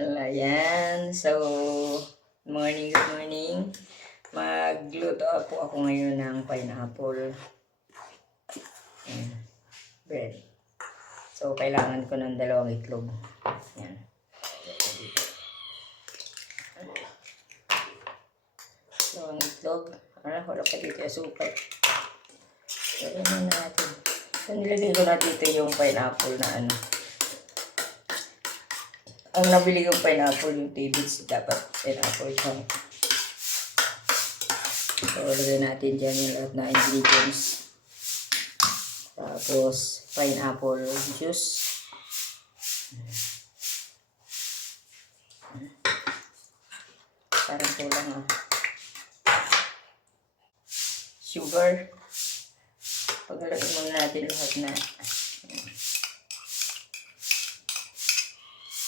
Ayan. So, good morning. Magluto po ako ngayon ng pineapple bread. So, kailangan ko ng 2 itlog. Ayan. Dalawang itlog. Wala pa dito yung super. So, yan na natin. So, nilagay ko na dito yung pineapple na ano. Ang nabili kong pineapple, yung tablets, dapat pineapple siya. So, lagay natin dyan yung lahat na ingredients. Tapos, pineapple juice. Parang kulang ah. Sugar. Paglalagay muna natin lahat na.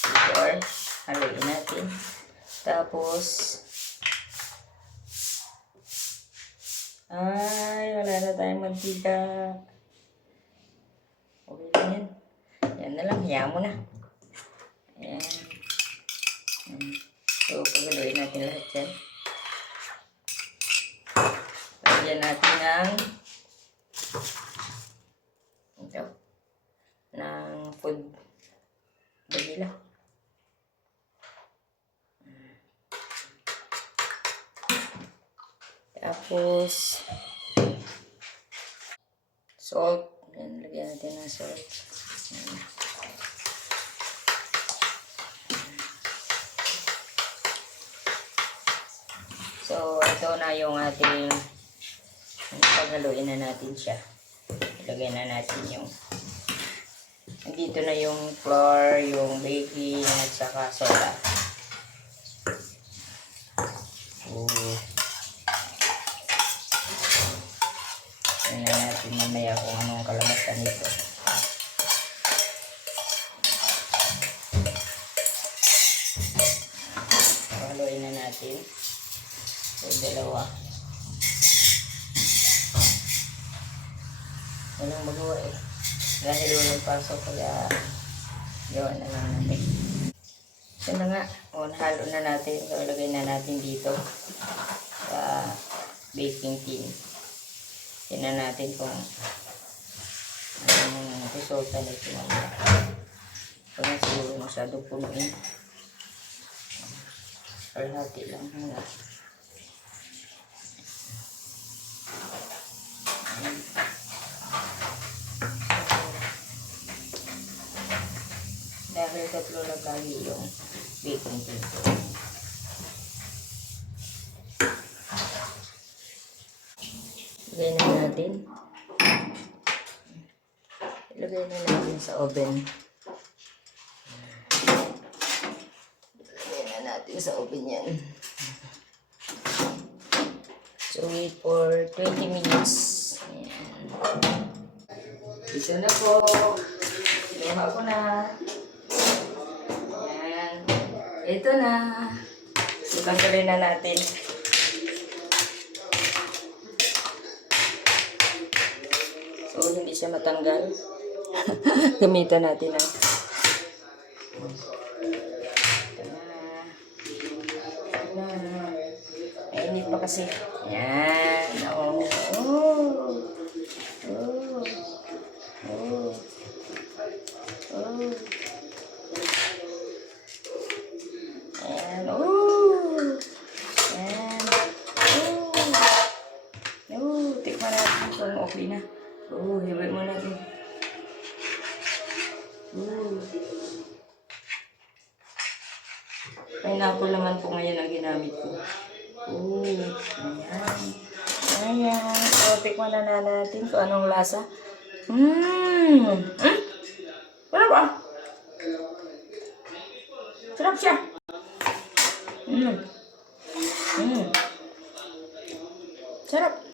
Sugar. Haluin natin. Tapos, wala na tayong mantika. Okay lang yan. Yan na lang. Hiya mo na. Ayan. So, paghaluin natin lahat yan. Lagyan natin ng food vanilla. Tapos, salt. Yan, lagyan natin ng salt. So, ito na yung ating paghaluin na natin siya. Ilagay na natin yung dito na yung flour, yung baking, at saka soda. Tingnan natin mamaya kung anong kalabasan nito. Haluin na natin. So, dalawa. Walang magawa eh. Dahil walang pasok kaya gawa na lang natin. So na nga. Halo na natin. So, ilagay na natin dito sa baking tin. Tingnan natin kung anong resulta nito mamaya. Pag na siguro masyado punuin. Kalahati lang muna. Dahil 3 lang lagi yung baking tin. Ilagay na natin. Ilagay na natin sa oven. Ilagay na natin sa oven yan. So wait for 20 minutes. Ayan. Isa na po. Luha ko na. Ayan. Ito na. So tanggalin na natin. So, hindi siya matanggal. Gamitan natin na. Mainit pa kasi. Yan. Oh. Oh. Oh. Oh. Oh. Ayan. Oh. Ayan. Oh. Oh. Tikman natin kung okay na. Hibay mo natin. Pineapple naman po ngayon ang ginamit ko. Ayan. Ayan. So, tikman na natin kung anong lasa. Sarap ah. Sarap siya.